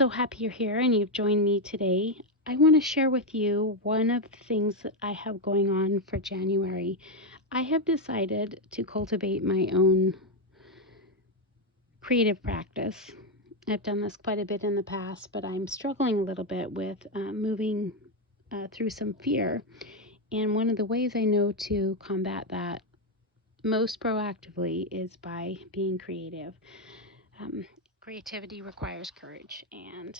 so happy you're here and you've joined me today. I want to share with you one of the things that I have going on for January. I have decided to cultivate my own creative practice. I've done this quite a bit in the past, but I'm struggling a little bit with moving through some fear. And one of the ways I know to combat that most proactively is by being creative. Creativity requires courage, and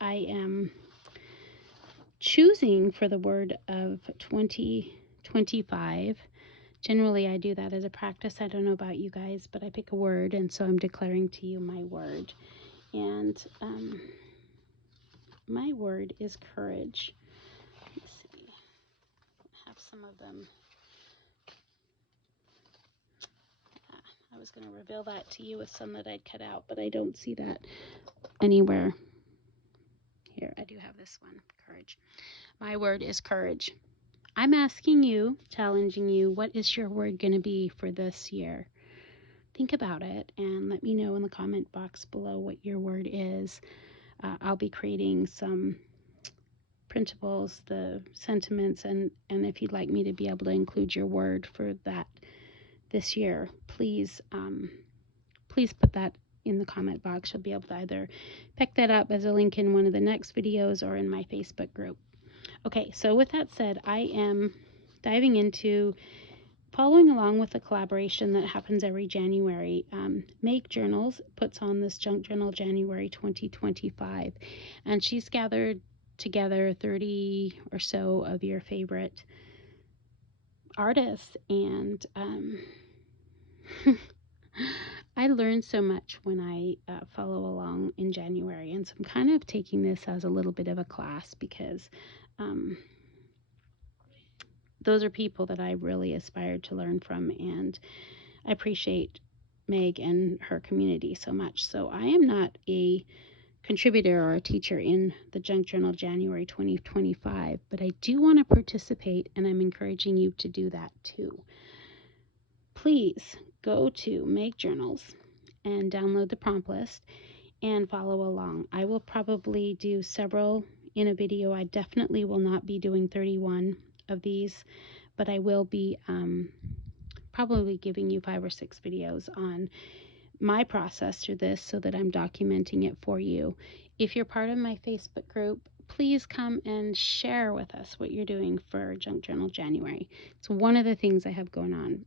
I am choosing for the word of 2025. Generally, I do that as a practice. I don't know about you guys, but I pick a word, and so I'm declaring to you my word. And my word is courage. Let's see. I have some of them. I was going to reveal that to you with some that I'd cut out, but I don't see that anywhere. Here, I do have this one, courage. My word is courage. I'm asking you, challenging you, what is your word going to be for this year? Think about it and let me know in the comment box below what your word is. I'll be creating some printables, the sentiments, and if you'd like me to be able to include your word for that this year, please put that in the comment box. You'll be able to either pick that up as a link in one of the next videos or in my Facebook group. Okay, so with that said, I am diving into following along with the collaboration that happens every January. Make Journals puts on this Junk Journal January 2025, and she's gathered together 30 or so of your favorite artists, and I learned so much when I follow along in January, and so I'm kind of taking this as a little bit of a class because those are people that I really aspired to learn from, and I appreciate Meg and her community so much. So I am not a contributor or a teacher in the Junk Journal January 2025, but I do want to participate, and I'm encouraging you to do that too. Please go to Make Journals and download the prompt list and follow along. I will probably do several in a video. I definitely will not be doing 31 of these, but I will be probably giving you 5 or 6 videos on my process through this so that I'm documenting it for you. If you're part of my Facebook group, please come and share with us what you're doing for Junk Journal January. It's one of the things I have going on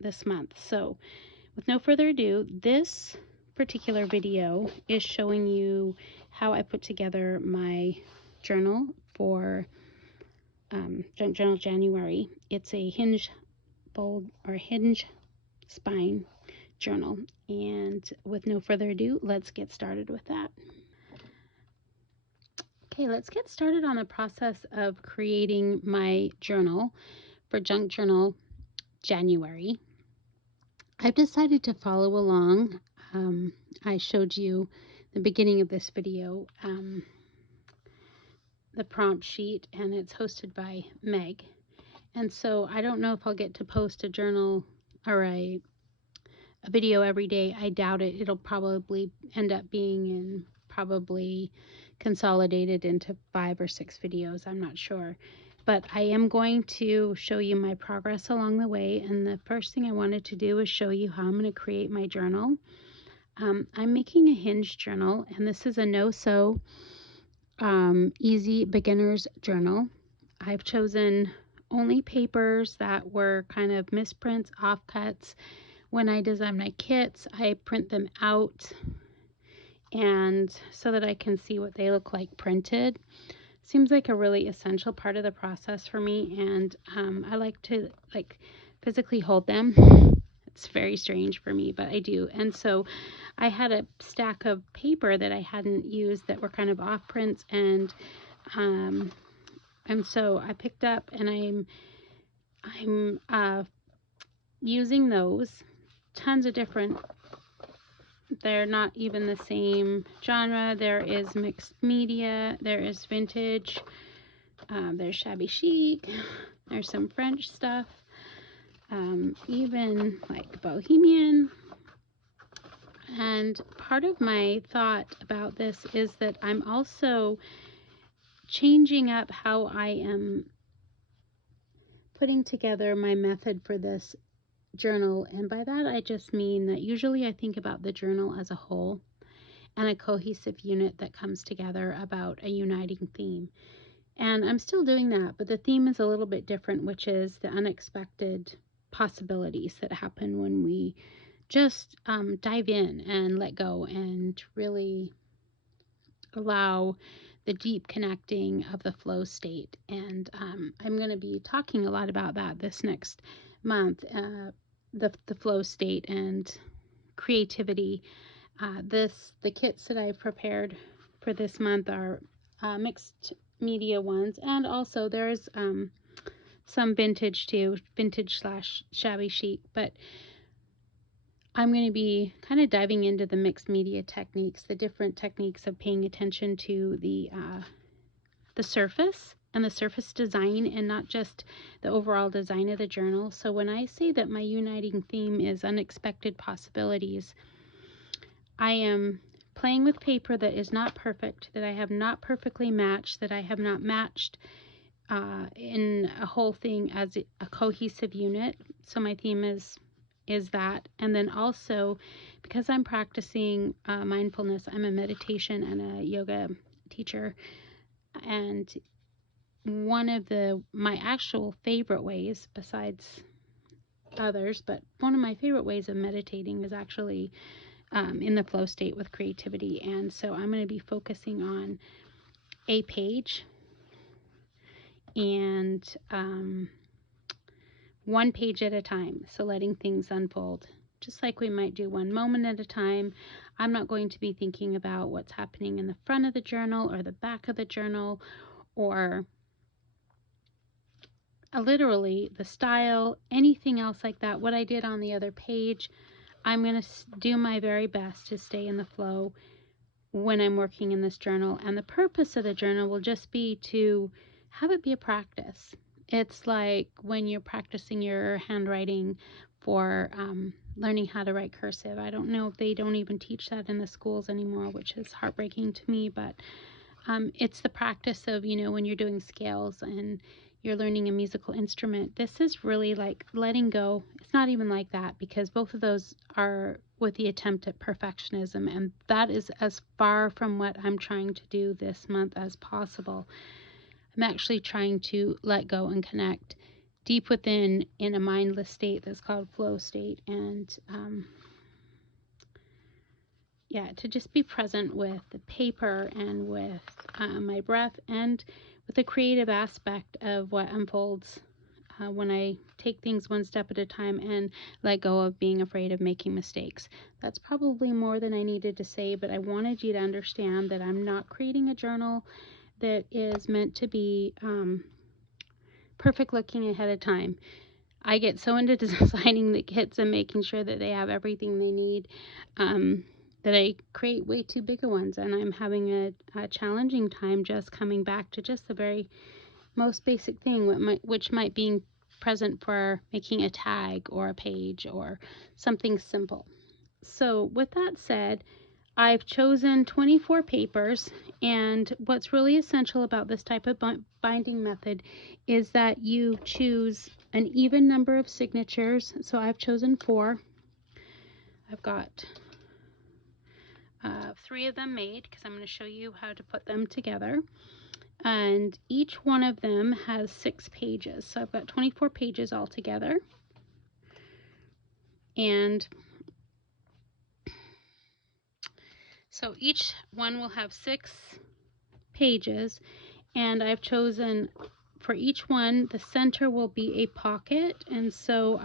this month. So with no further ado, this particular video is showing you how I put together my journal for Junk Journal January. It's a hinge bold or hinge spine journal, and with no further ado, let's get started with that. Okay, let's get started on the process of creating my journal for Junk Journal January. I've decided to follow along. I showed you the beginning of this video the prompt sheet, and it's hosted by Meg. And so I don't know if I'll get to post a journal or a video every day. I doubt it. It'll probably end up being in probably consolidated into 5 or 6 videos. I'm not sure. But I am going to show you my progress along the way. And the first thing I wanted to do is show you how I'm going to create my journal. I'm making a Hinge journal, and this is a no-sew easy beginners journal. I've chosen only papers that were kind of misprints, offcuts. When I design my kits, I print them out and so that I can see what they look like printed. Seems like a really essential part of the process for me, and I like to physically hold them. It's very strange for me, but I do. And so I had a stack of paper that I hadn't used that were kind of off prints, and so I picked up, and I'm using those. Tons of different, they're not even the same genre. There is mixed media, there is vintage, there's shabby chic, there's some French stuff, even like Bohemian, And part of my thought about this is that I'm also changing up how I am putting together my method for this journal. And by that, I just mean that usually I think about the journal as a whole and a cohesive unit that comes together about a uniting theme. And I'm still doing that, but the theme is a little bit different, which is the unexpected possibilities that happen when we just dive in and let go and really allow the deep connecting of the flow state. And I'm going to be talking a lot about that this next month, the flow state and creativity. The kits that I've prepared for this month are mixed media ones, and also there's some vintage too, vintage slash shabby chic, but I'm going to be kind of diving into the mixed media techniques, the different techniques of paying attention to the surface and the surface design, and not just the overall design of the journal. So when I say that my uniting theme is unexpected possibilities, I am playing with paper that is not perfect, that I have not perfectly matched, that I have not matched in a whole thing as a cohesive unit. So my theme is that. And then also, because I'm practicing mindfulness, I'm a meditation and a yoga teacher, and one of my actual favorite ways, besides others, but one of my favorite ways of meditating is actually in the flow state with creativity. And so I'm going to be focusing on a page and one page at a time, so letting things unfold. Just like we might do one moment at a time, I'm not going to be thinking about what's happening in the front of the journal or the back of the journal or literally the style, anything else like that. What I did on the other page, I'm going to do my very best to stay in the flow when I'm working in this journal. And the purpose of the journal will just be to have it be a practice. It's like when you're practicing your handwriting for learning how to write cursive. I don't know if they don't even teach that in the schools anymore, which is heartbreaking to me, but it's the practice of, when you're doing scales and you're learning a musical instrument. This is really like letting go. It's not even like that, because both of those are with the attempt at perfectionism, and that is as far from what I'm trying to do this month as possible. I'm actually trying to let go and connect deep within in a mindless state that's called flow state, and to just be present with the paper and with my breath and with the creative aspect of what unfolds when I take things one step at a time and let go of being afraid of making mistakes. That's probably more than I needed to say, but I wanted you to understand that I'm not creating a journal that is meant to be perfect looking ahead of time. I get so into designing the kits and making sure that they have everything they need that I create way too big ones, and I'm having a challenging time just coming back to just the very most basic thing, which might be present for making a tag or a page or something simple. So with that said, I've chosen 24 papers, and what's really essential about this type of binding method is that you choose an even number of signatures. So I've chosen 4. I've got 3 of them made because I'm going to show you how to put them together. And each one of them has 6 pages. So I've got 24 pages altogether. And so each one will have 6 pages. And I've chosen for each one, the center will be a pocket. And so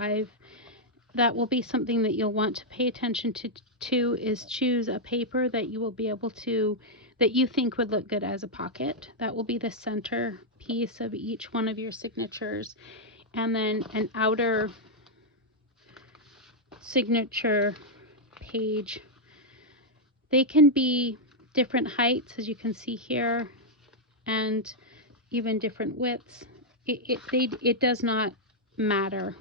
that will be something that you'll want to pay attention to is choose a paper that you will be able to, that you think would look good as a pocket. That will be the center piece of each one of your signatures. And then an outer signature page. They can be different heights, as you can see here, and even different widths. It does not matter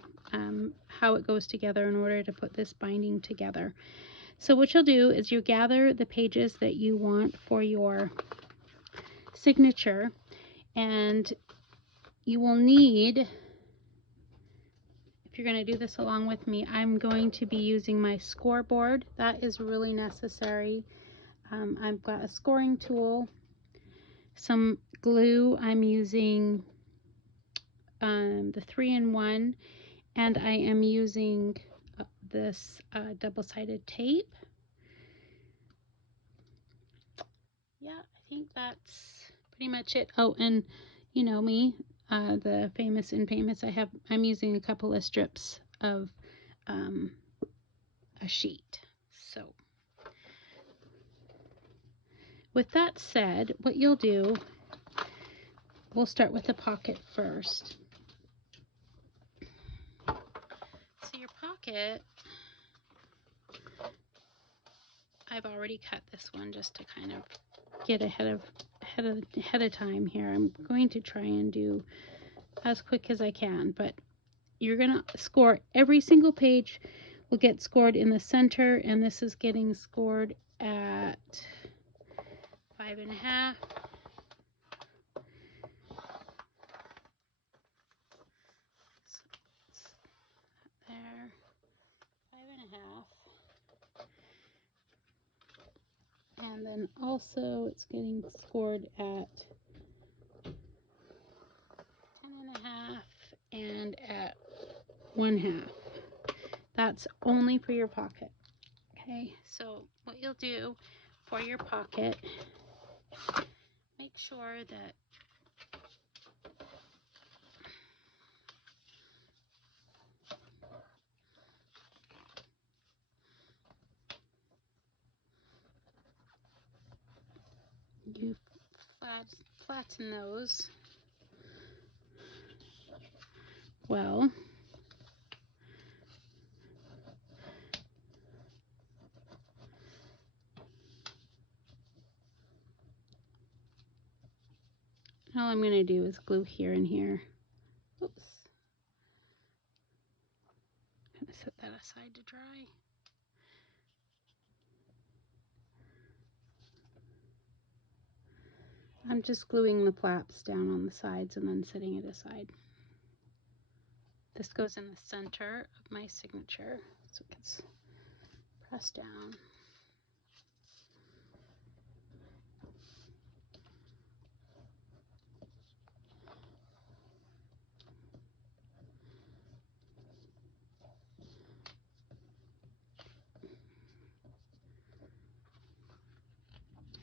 how it goes together in order to put this binding together. So what you'll do is you gather the pages that you want for your signature, and you will need, if you're going to do this along with me, I'm going to be using my scoreboard. That is really necessary. I've got a scoring tool, some glue. I'm using the 3-in-1, and I am using this double-sided tape. Yeah, I think that's pretty much it. Oh, and you know me, the famous and famous. I'm using a couple of strips of a sheet. So with that said, what you'll do, we'll start with the pocket first. So your pocket, I've already cut this one just to kind of get ahead of time here. I'm going to try and do as quick as I can, but you're gonna score every single page will get scored in the center, and this is getting scored at 5.5. There, 5.5, and then also it's getting scored at 10.5 and at 1/2. That's only for your pocket. Okay, so what you'll do for your pocket, make sure that you flatten those well. All I'm going to do is glue here and here. Oops. I'm going to set that aside to dry. I'm just gluing the flaps down on the sides and then setting it aside. This goes in the center of my signature, so it gets pressed down.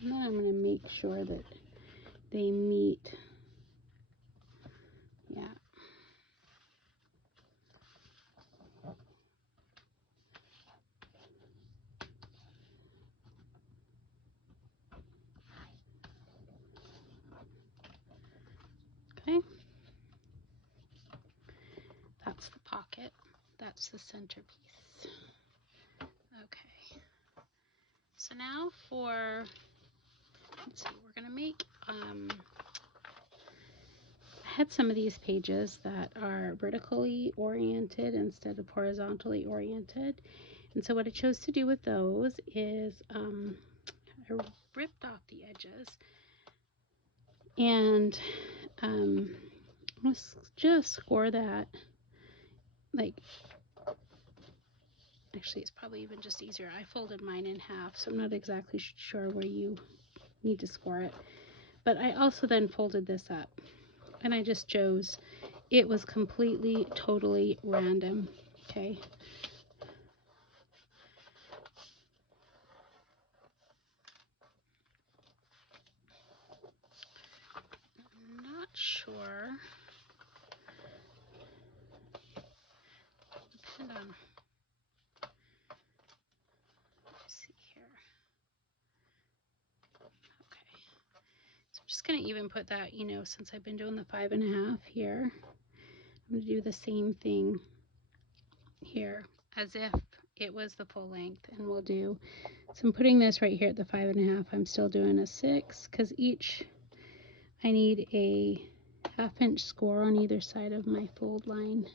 And then I'm going to make sure that they meet. Yeah. Okay. That's the pocket. That's the centerpiece. Okay. So now for, let's see, we're going to make, I had some of these pages that are vertically oriented instead of horizontally oriented. And so what I chose to do with those is I ripped off the edges, and let's just score that, like, actually it's probably even just easier. I folded mine in half, so I'm not exactly sure where you need to score it. But I also then folded this up, and I just chose, it was completely, totally random, okay? I'm not sure. Depend on, let's see here. Okay. So I'm just going to even put that, you know, since I've been doing the 5.5 here, I'm going to do the same thing here as if it was the full length, and we'll do, so I'm putting this right here at the 5.5. I'm still doing a 6 because each, I need a 1/2 inch score on either side of my fold line.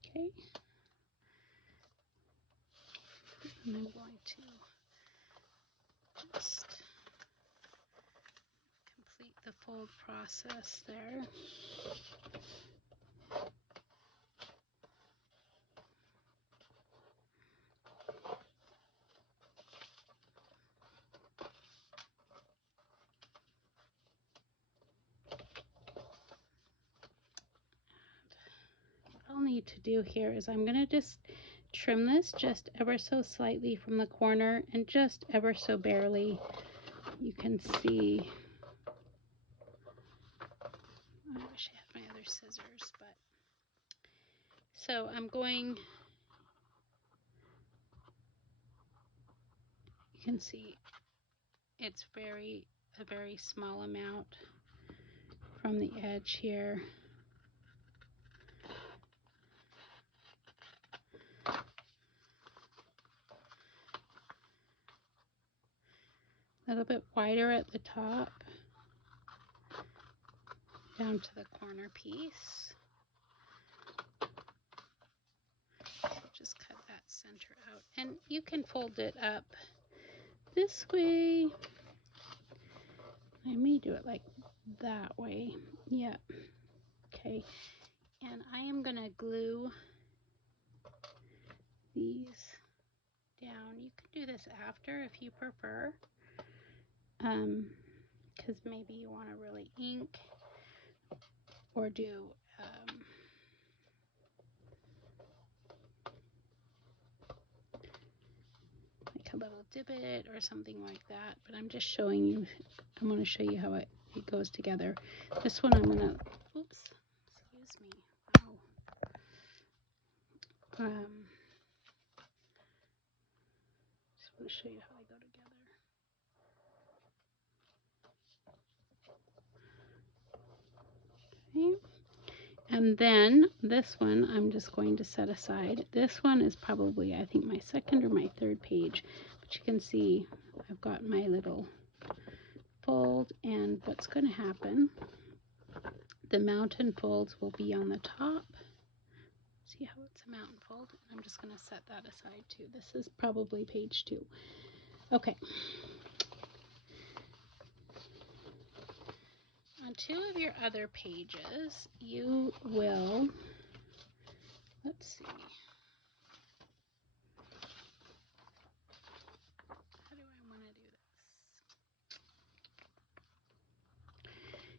Okay. And I'm going to just complete the fold process there. What I'll need to do here is I'm going to just trim this just ever so slightly from the corner and just ever so barely. You can see, I wish I had my other scissors, but so I'm going, you can see it's a very small amount from the edge here. A little bit wider at the top, down to the corner piece. So just cut that center out. And you can fold it up this way. I may do it like that way. Yeah. Okay. And I am going to glue these down. You can do this after if you prefer. Because maybe you want to really ink or do like a little divot or something like that. But I'm just showing you, I'm going to show you how it goes together. This one I'm going to, oops, excuse me. Wow. Just want to show you how they go together. Okay. And then this one I'm just going to set aside. This one is probably, I think, my second or my third page. But you can see I've got my little fold, and what's going to happen, the mountain folds will be on the top. See how it's a mountain fold? I'm just going to set that aside too. This is probably page 2. Okay. On 2 of your other pages, you will, let's see, how do I want to do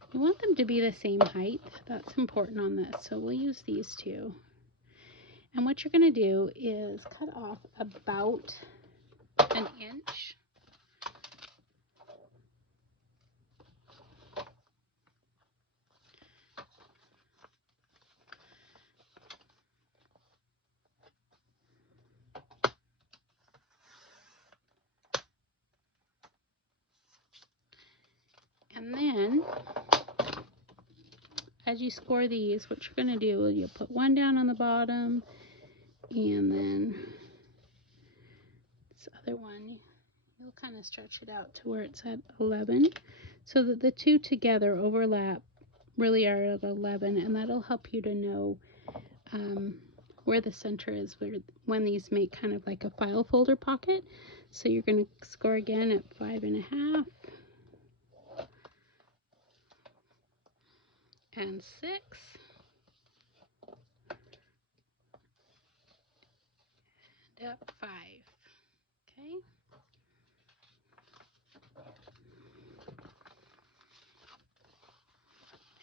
this? You want them to be the same height. That's important on this. So we'll use these 2. And what you're going to do is cut off about an inch. And then, as you score these, what you're going to do is you'll put one down on the bottom, and then this other one, you'll kind of stretch it out to where it's at 11, so that the 2 together overlap, really are at 11, and that'll help you to know where the center is when these make kind of like a file folder pocket. So you're going to score again at 5.5. And 6, and up 5. Okay.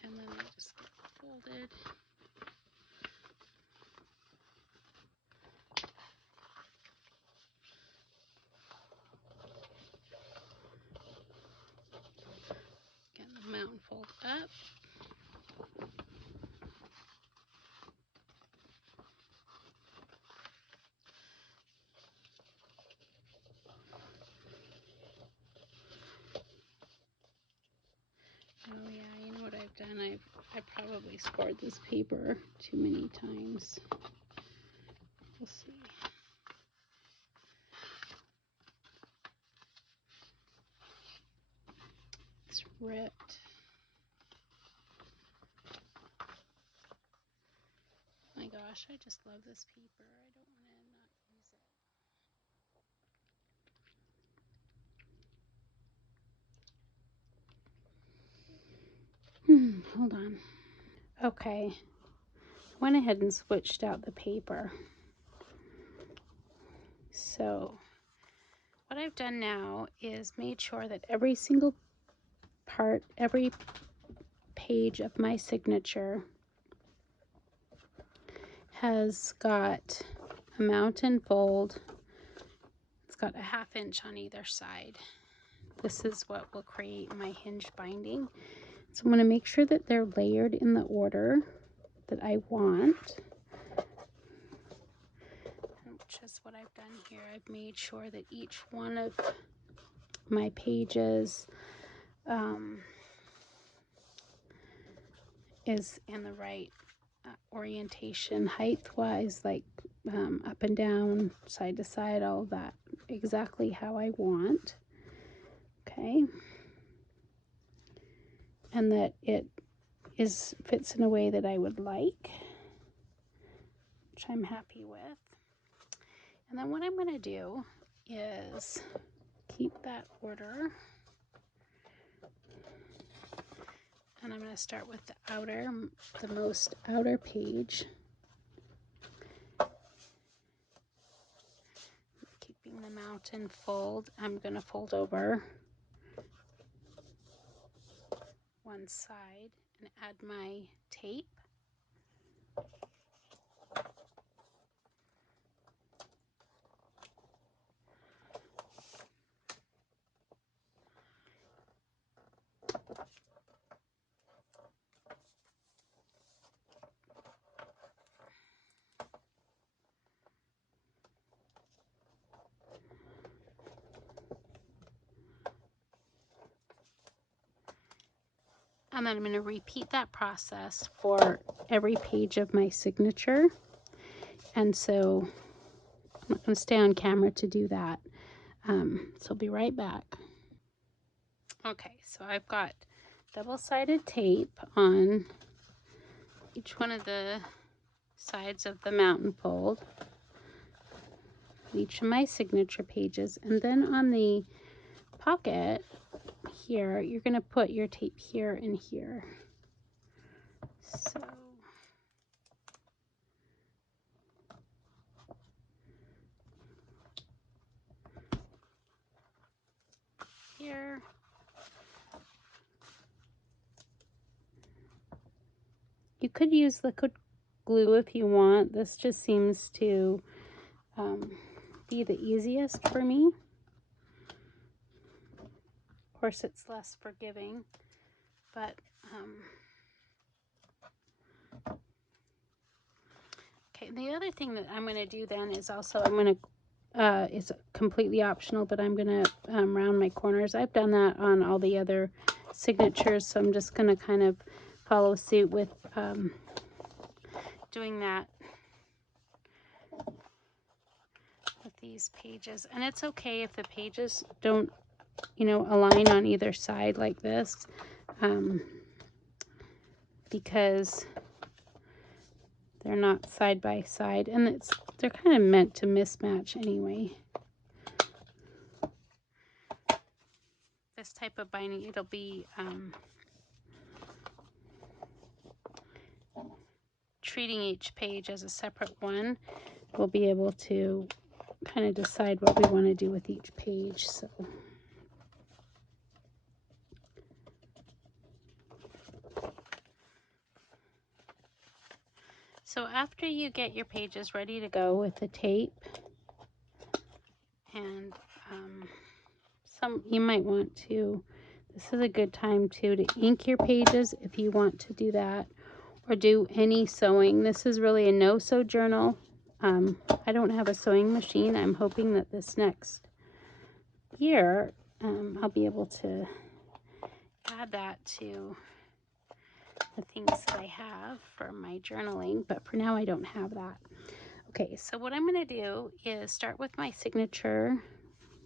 And then they just get folded. Get the mountain fold up. Oh yeah, you know what I've done? I probably scored this paper too many times. We'll see. It's ripped. My gosh, I just love this paper. I don't want to not use it. Hold on. Okay, I went ahead and switched out the paper. So what I've done now is made sure that every single part, every page of my signature has got a mount and fold. It's got a 1/2 inch on either side. This is what will create my hinge binding. So I'm going to make sure that they're layered in the order that I want, which is what I've done here. I've made sure that each one of my pages is in the right orientation, height-wise, like up and down, side to side, all of that, exactly how I want. Okay. And that it fits in a way that I would like, which I'm happy with. And then what I'm going to do is keep that order. And I'm going to start with the most outer page. Keeping the mount and fold, I'm going to fold over one side and add my tape. And then I'm going to repeat that process for every page of my signature. And so I'm not going to stay on camera to do that. So I'll be right back. Okay, so I've got double-sided tape on each one of the sides of the mountain fold, each of my signature pages, and then on the pocket here, you're going to put your tape here and here. So here. You could use liquid glue if you want. This just seems to be the easiest for me. Of course, it's less forgiving, but okay. The other thing that I'm going to do then is also it's completely optional, but I'm going to round my corners. I've done that on all the other signatures, so I'm just going to kind of follow suit with doing that with these pages. And it's okay if the pages don't, align on either side like this, because they're not side by side, and they're kind of meant to mismatch anyway. This type of binding, it'll be treating each page as a separate one. We'll be able to kind of decide what we want to do with each page. So after you get your pages ready to go with the tape, and you might want to, this is a good time too, to ink your pages if you want to do that, or do any sewing. This is really a no-sew journal. I don't have a sewing machine. I'm hoping that this next year I'll be able to add that to the things that I have for my journaling, but for now I don't have that. Okay, so what I'm going to do is start with my signature.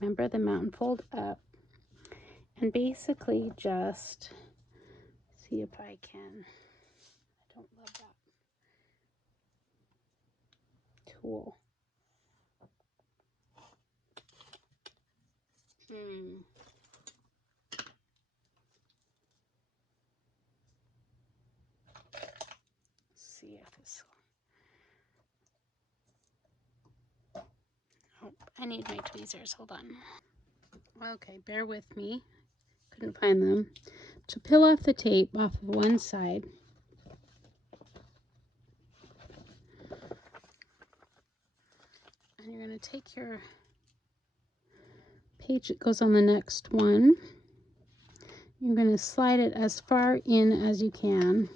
Remember the mountain fold up, and basically just see if I can. I don't love that tool. I need my tweezers, hold on. Okay, bear with me. Couldn't find them. So peel off the tape off of one side. And you're going to take your page that goes on the next one. You're going to slide it as far in as you can.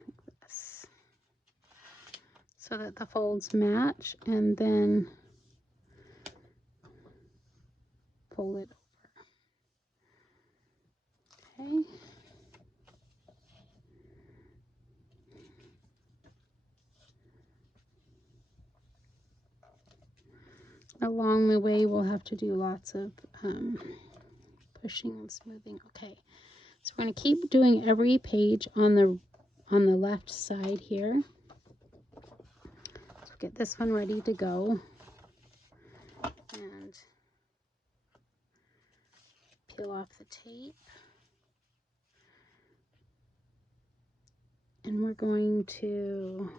Like this. So that the folds match, and then fold it over. Okay. Along the way, we'll have to do lots of pushing and smoothing. Okay, so we're going to keep doing every page on the left side here. So get this one ready to go, and peel off the tape. And we're going to,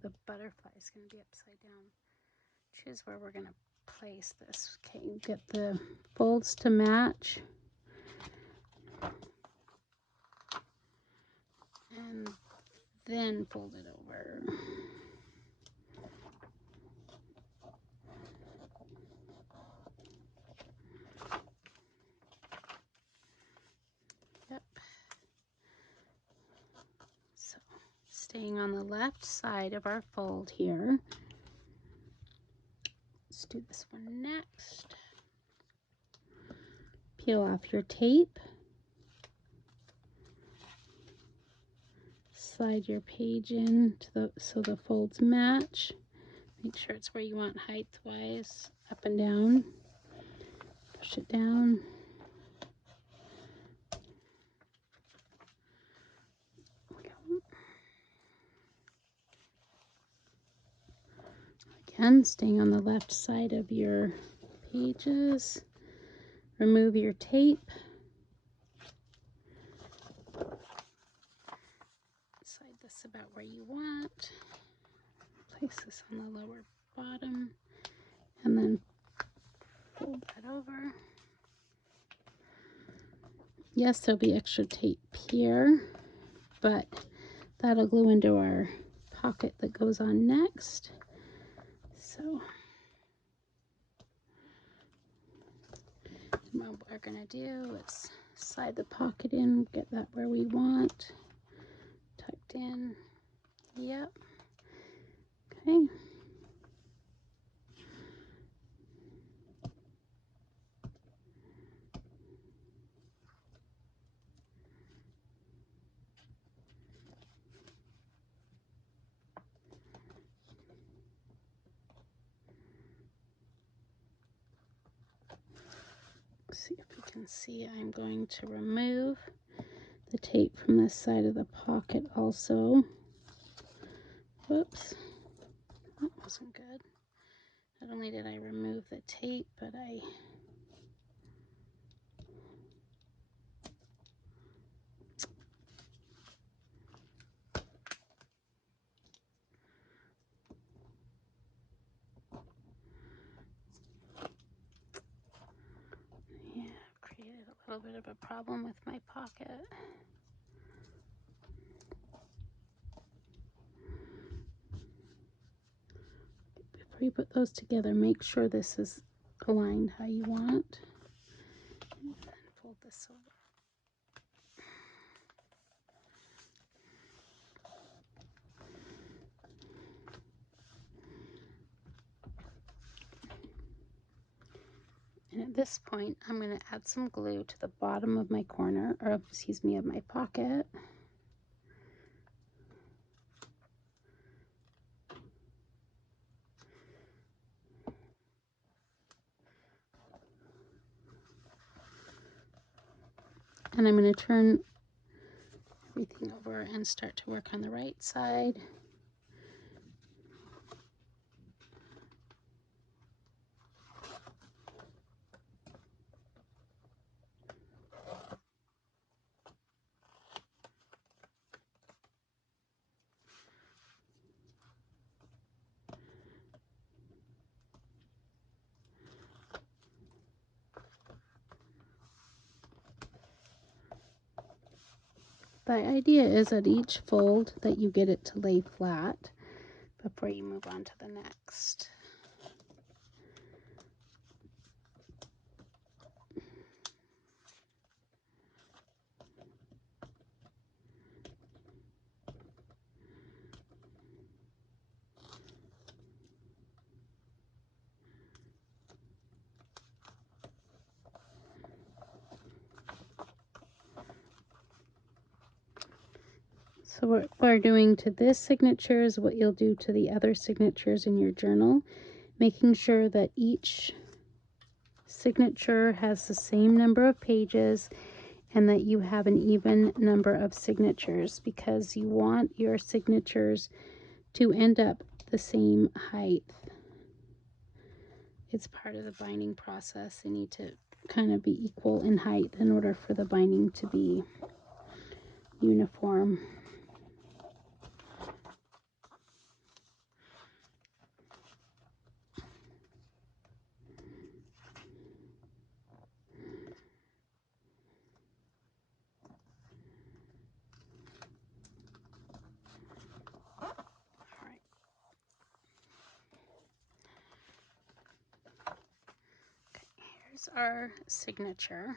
the butterfly is going to be upside down. Choose where we're going to place this. Okay, get the folds to match. And then fold it over. Yep. So, staying on the left side of our fold here. Let's do this one next. Peel off your tape. Slide your page in so the folds match. Make sure it's where you want height-wise, up and down. Push it down. Again, staying on the left side of your pages. Remove your tape. Slide this about where you want. Place this on the lower bottom. And then fold that over. Yes, there'll be extra tape here, but that'll glue into our pocket that goes on next. So what we're going to do is slide the pocket in, get that where we want, tucked in. Yep. Okay. See if we can see. I'm going to remove the tape from this side of the pocket also. Whoops, that wasn't good. Not only did I remove the tape, but created a little bit of a problem with my pocket. Before you put those together, make sure this is aligned how you want. And then fold this over. And at this point, I'm going to add some glue to the bottom of my corner, or excuse me, of my pocket. And I'm going to turn everything over and start to work on the right side. the idea is at each fold that you get it to lay flat before you move on to the next. So what we're doing to this signature is what you'll do to the other signatures in your journal, making sure that each signature has the same number of pages and that you have an even number of signatures, because you want your signatures to end up the same height. It's part of the binding process. They need to kind of be equal in height in order for the binding to be uniform. Our signature,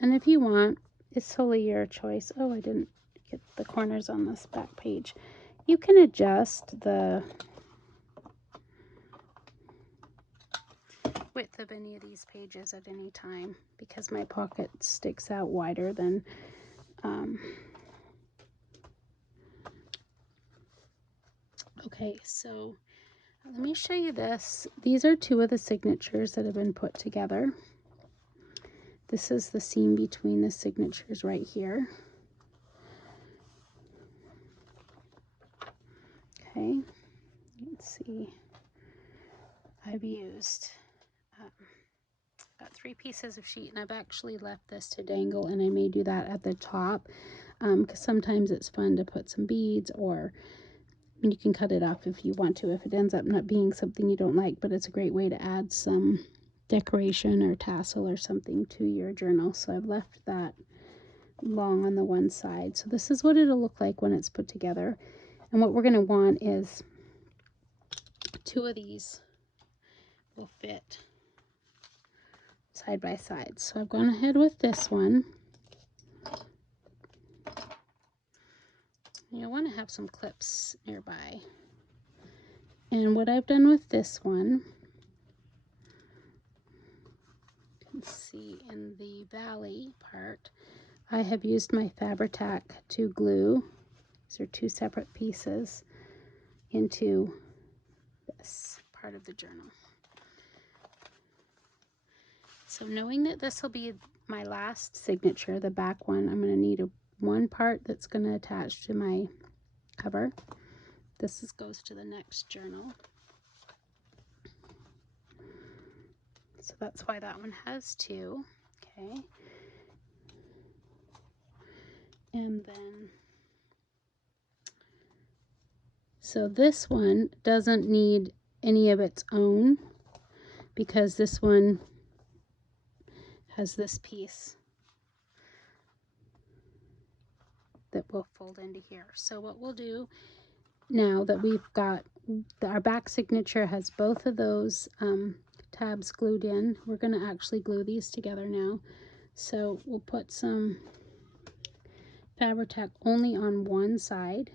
and if you want, it's totally your choice. Oh, I didn't get the corners on this back page. You can adjust the width of any of these pages at any time, because my pocket sticks out wider than okay, so let me show you this. These are two of the signatures that have been put together. This is the seam between the signatures right here. Okay, let's see. I've used about 3 pieces of sheet, and I've actually left this to dangle, and I may do that at the top because sometimes it's fun to put some beads, or I mean, you can cut it off if you want to, if it ends up not being something you don't like, but it's a great way to add some decoration or tassel or something to your journal. So I've left that long on the one side. So this is what it'll look like when it's put together. And what we're going to want is 2 of these will fit side by side. So I've gone ahead with this one. You'll want to have some clips nearby. And what I've done with this one, you can see in the valley part, I have used my Fabri-Tac to glue. These are 2 separate pieces into this part of the journal. So knowing that this will be my last signature, the back one, I'm going to need one part that's going to attach to my cover. This goes to the next journal. So that's why that one has 2. Okay. And then, so this one doesn't need any of its own, because this one has this piece that will fold into here. So what we'll do now that we've got our back signature has both of those tabs glued in, we're going to actually glue these together now. So we'll put some Fabri-Tac only on one side,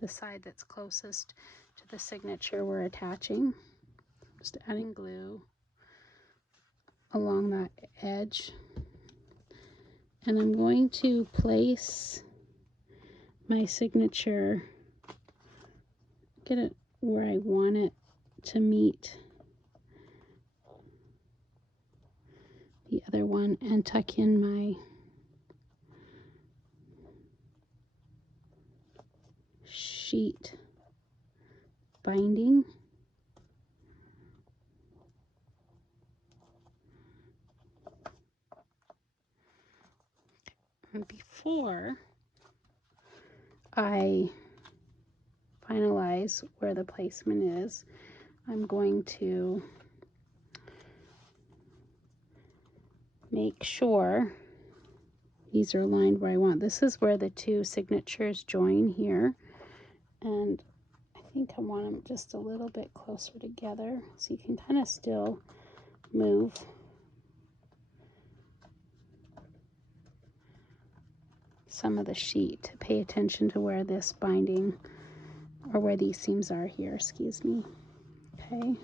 the side that's closest to the signature we're attaching. Just adding glue along that edge. And I'm going to place my signature, get it where I want it to meet the other one, and tuck in my sheet binding. And before I finalize where the placement is, I'm going to make sure these are aligned where I want. This is where the two signatures join here, and I think I want them just a little bit closer together so you can kind of still move some of the sheet to pay attention to where this binding, or where these seams are here, excuse me. Okay.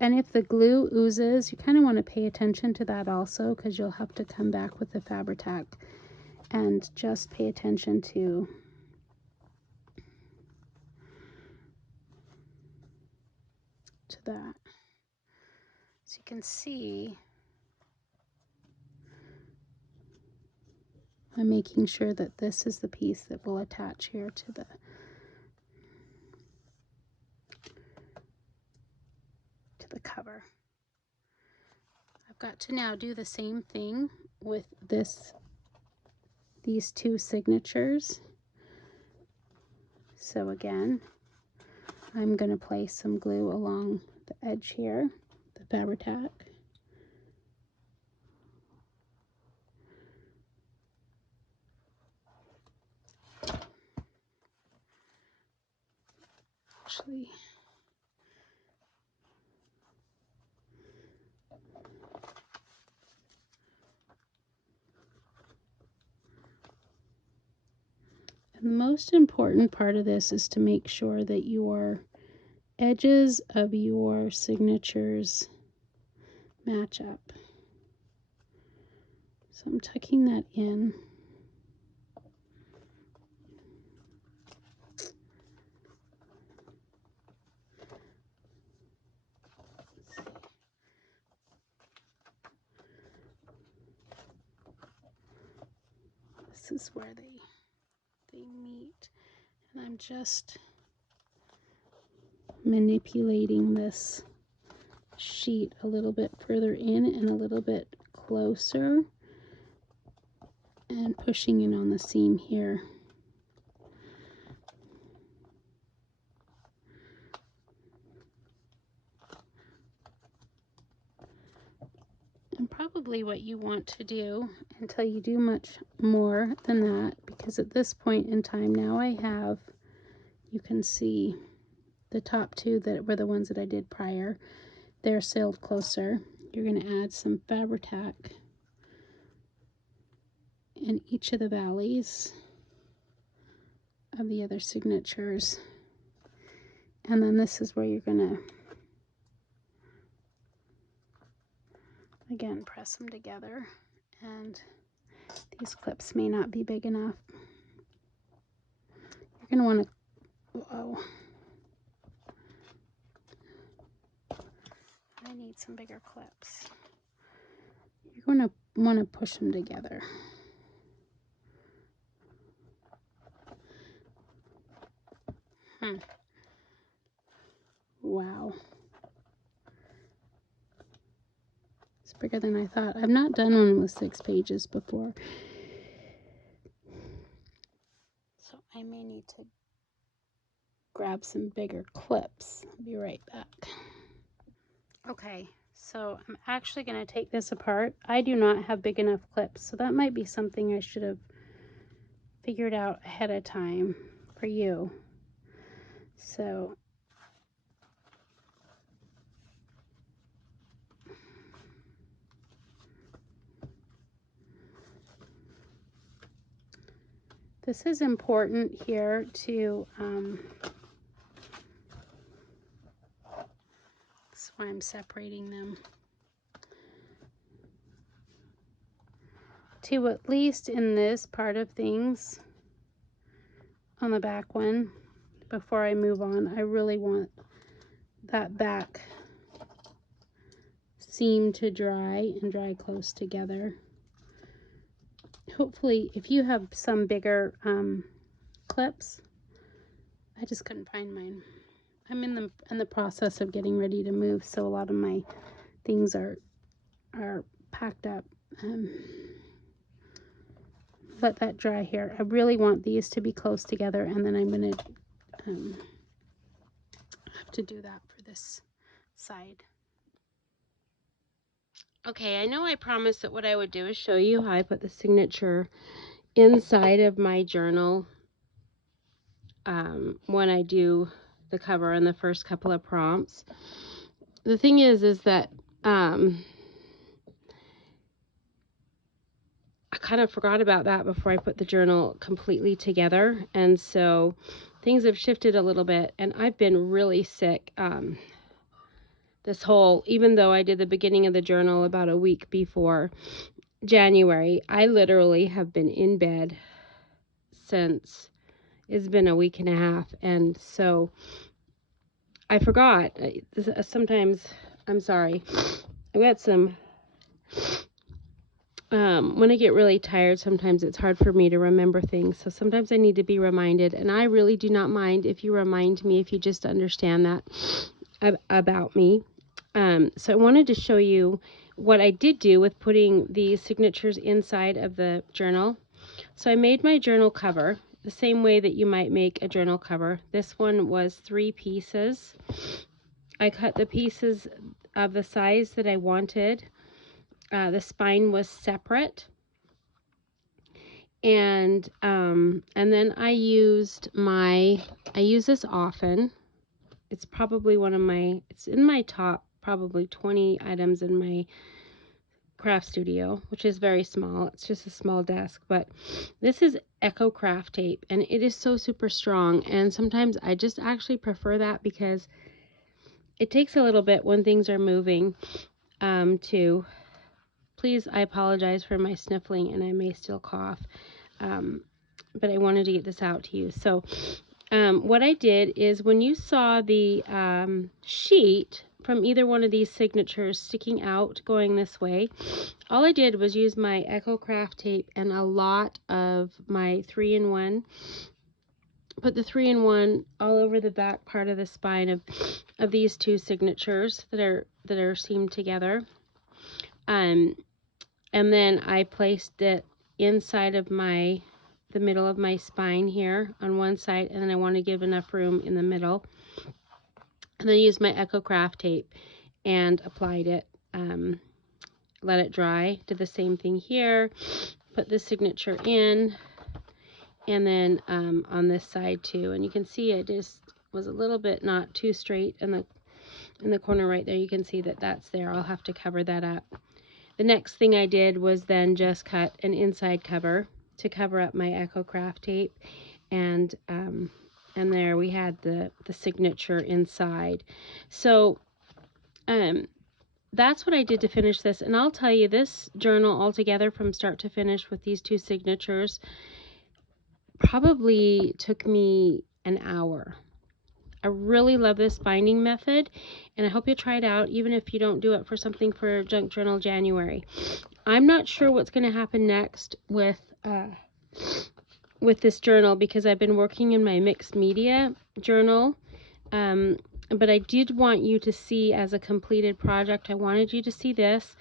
And if the glue oozes, you kind of want to pay attention to that also, because you'll have to come back with the Fabri-Tac and just pay attention to that. So you can see I'm making sure that this is the piece that will attach here to the cover. I've got to now do the same thing with these two signatures. So again, I'm going to place some glue along the edge here, the Fabri-Tac. Actually, and the most important part of this is to make sure that your edges of your signatures match up. So I'm tucking that in. This is where they meet, and I'm just manipulating this sheet a little bit further in and a little bit closer, and pushing in on the seam here. And probably what you want to do until you do much more than that, because at this point in time now I have, you can see the top two that were the ones that I did prior, they're sailed closer. You're going to add some Fabri-Tac in each of the valleys of the other signatures, and then this is where you're going to again press them together. And these clips may not be big enough. You're going to want to, whoa, I need some bigger clips. You're going to want to push them together. Wow. It's bigger than I thought. I've not done one with 6 pages before, so I may need to grab some bigger clips. I'll be right back. Okay, so I'm actually going to take this apart. I do not have big enough clips, so that might be something I should have figured out ahead of time for you. So this is important here to, that's why I'm separating them. To at least in this part of things, on the back one, before I move on, I really want that back seam to dry and dry close together. Hopefully, if you have some bigger clips, I just couldn't find mine. I'm in the process of getting ready to move, so a lot of my things are packed up. Let that dry here. I really want these to be close together, and then I'm going to have to do that for this side. Okay, I know I promised that what I would do is show you how I put the signature inside of my journal when I do the cover and the first couple of prompts. The thing is that I kind of forgot about that before I put the journal completely together, and so things have shifted a little bit, and I've been really sick even though I did the beginning of the journal about a week before January, I literally have been in bed since it's been a week and a half, and so I forgot. Sometimes, I'm sorry, I've got some, when I get really tired, sometimes it's hard for me to remember things, so sometimes I need to be reminded, and I really do not mind if you remind me, if you just understand that about me. So I wanted to show you what I did do with putting these signatures inside of the journal. So I made my journal cover the same way that you might make a journal cover. This one was 3 pieces. I cut the pieces of the size that I wanted. The spine was separate. And then I use this often. It's probably it's in my top probably 20 items in my craft studio, which is very small. It's just a small desk, but this is Echo Craft tape, and it is so super strong, and sometimes I just actually prefer that because it takes a little bit when things are moving to please, I apologize for my sniffling, and I may still cough, but I wanted to get this out to you. So what I did is, when you saw the sheet from either one of these signatures sticking out going this way, all I did was use my Echo Craft tape and a lot of my 3-in-1. Put the 3-in-1 all over the back part of the spine of these 2 signatures that are seamed together. And then I placed it inside of the middle of my spine here on one side, and then I want to give enough room in the middle. And then I used my Echo Craft tape and applied it, let it dry. Did the same thing here, put the signature in, and then on this side too. And you can see it just was a little bit not too straight in the corner right there. You can see that that's there. I'll have to cover that up. The next thing I did was then just cut an inside cover to cover up my Echo Craft tape, and there we had the signature inside. So that's what I did to finish this, and I'll tell you, this journal altogether from start to finish with these 2 signatures probably took me an hour. I really love this binding method, and I hope you try it out, even if you don't do it for something for Junk Journal January. I'm not sure what's going to happen next with this journal, because I've been working in my mixed media journal, but I did want you to see as a completed project. I wanted you to see this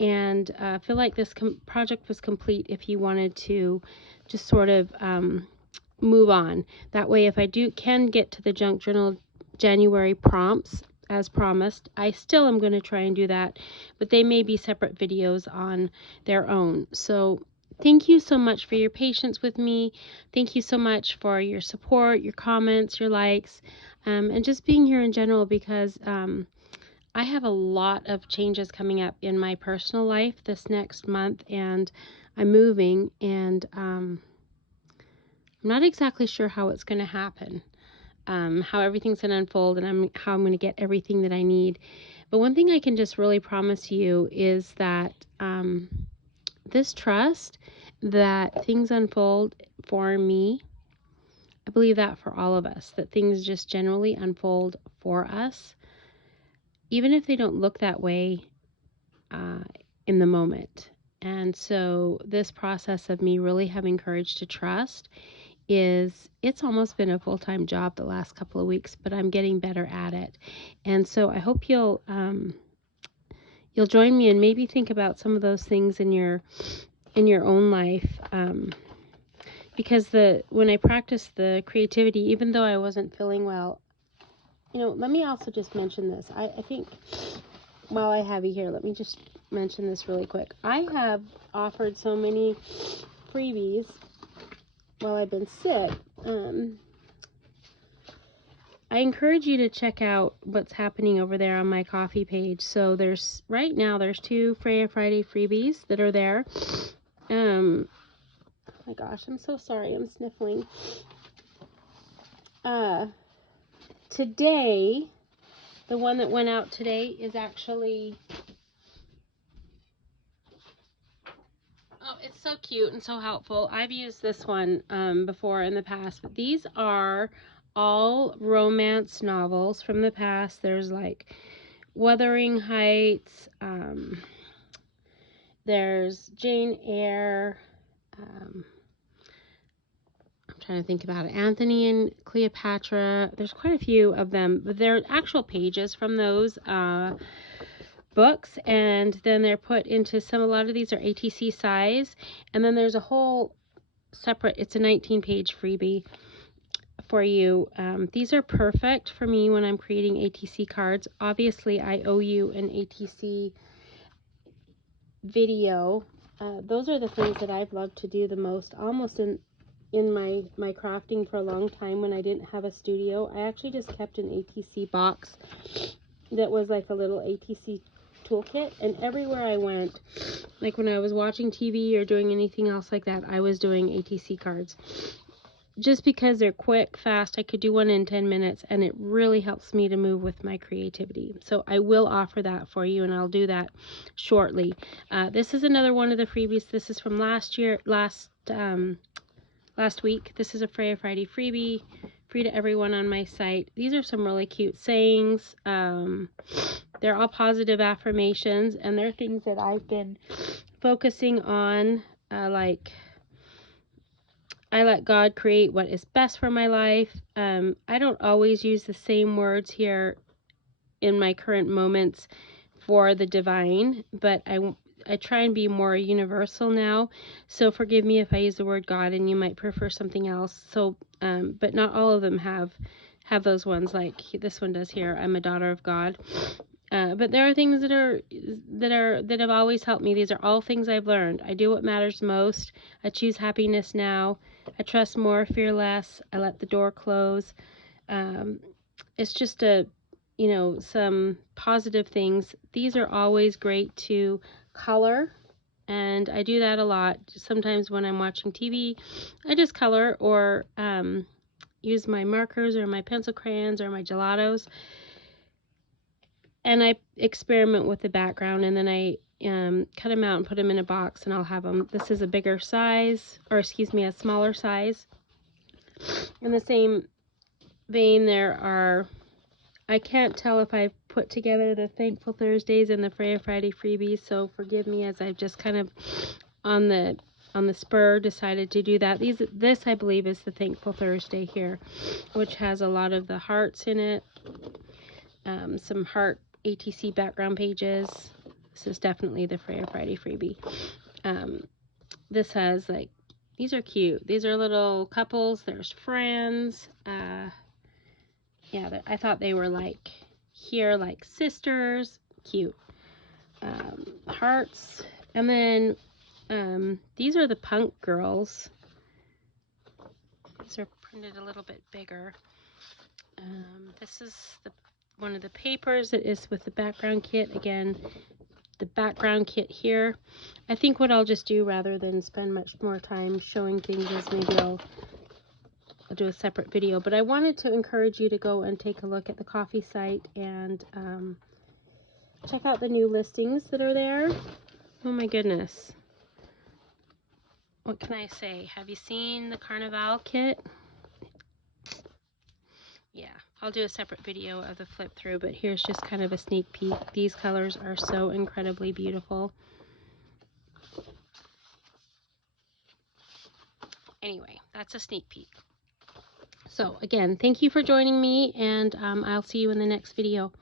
and feel like this project was complete if you wanted to just sort of move on. That way, if I can get to the Junk Journal January prompts as promised, I still am going to try and do that, but they may be separate videos on their own. So thank you so much for your patience with me. Thank you so much for your support, your comments, your likes, and just being here in general, because I have a lot of changes coming up in my personal life this next month, and I'm moving, and I'm not exactly sure how it's going to happen, how everything's going to unfold, and how I'm going to get everything that I need. But one thing I can just really promise you is that this trust that things unfold for me, I believe that for all of us, that things just generally unfold for us, even if they don't look that way in the moment. And so this process of me really having courage to trust it's almost been a full-time job the last couple of weeks, but I'm getting better at it. And so I hope you'll join me and maybe think about some of those things in your own life, because when I practiced the creativity, even though I wasn't feeling well, let me also just mention this. I think while I have you here, let me just mention this really quick. I have offered so many freebies while I've been sick. I encourage you to check out what's happening over there on my coffee page. So right now there's 2 Freya Friday freebies that are there. Oh my gosh, I'm so sorry, I'm sniffling. Today, the one that went out today is actually, oh, it's so cute and so helpful. I've used this one before in the past, but these are all romance novels from the past. There's like Wuthering Heights, there's Jane Eyre, I'm trying to think about it, Anthony and Cleopatra. There's quite a few of them, but they're actual pages from those books, and then they're put into a lot of these are ATC size, and then there's a whole separate, it's a 19-page freebie for you. These are perfect for me when I'm creating ATC cards. Obviously, I owe you an ATC video. Those are the things that I've loved to do the most, almost in my crafting for a long time when I didn't have a studio. I actually just kept an ATC box that was like a little ATC toolkit, and everywhere I went, like when I was watching TV or doing anything else like that, I was doing ATC cards. Just because they're quick, fast, I could do one in 10 minutes, and it really helps me to move with my creativity. So I will offer that for you, and I'll do that shortly. This is another one of the freebies. This is from last week. This is a Freya Friday freebie, free to everyone on my site. These are some really cute sayings. They're all positive affirmations, and they're things that I've been focusing on, like, I let God create what is best for my life. I don't always use the same words here in my current moments for the divine, but I try and be more universal now. So forgive me if I use the word God and you might prefer something else. So, but not all of them have those ones like this one does here. I'm a daughter of God. But there are things that have always helped me. These are all things I've learned. I do what matters most. I choose happiness now. I trust more, fear less. I let the door close. It's just some positive things. These are always great to color, and I do that a lot. Sometimes when I'm watching TV, I just color or use my markers or my pencil crayons or my gelatos. And I experiment with the background, and then I cut them out and put them in a box, and I'll have them. This is a bigger size, or excuse me, a smaller size. In the same vein, there are, I can't tell if I've put together the Thankful Thursdays and the Freya Friday freebies, so forgive me as I've just kind of on the spur decided to do that. This I believe is the Thankful Thursday here, which has a lot of the hearts in it, some heart ATC background pages. This is definitely the Freya Friday freebie. This has like, these are cute. These are little couples. There's friends. Yeah, I thought they were like here, like sisters. Cute. Hearts. And then these are the punk girls. These are printed a little bit bigger. This is one of the papers that is with the background kit. Again, the background kit here. I think what I'll just do, rather than spend much more time showing things, is maybe I'll do a separate video. But I wanted to encourage you to go and take a look at the coffee site and check out the new listings that are there. Oh my goodness. What can I say? Have you seen the Carnival kit? Yeah, I'll do a separate video of the flip through, but here's just kind of a sneak peek. These colors are so incredibly beautiful. Anyway, that's a sneak peek. So again, thank you for joining me, and I'll see you in the next video.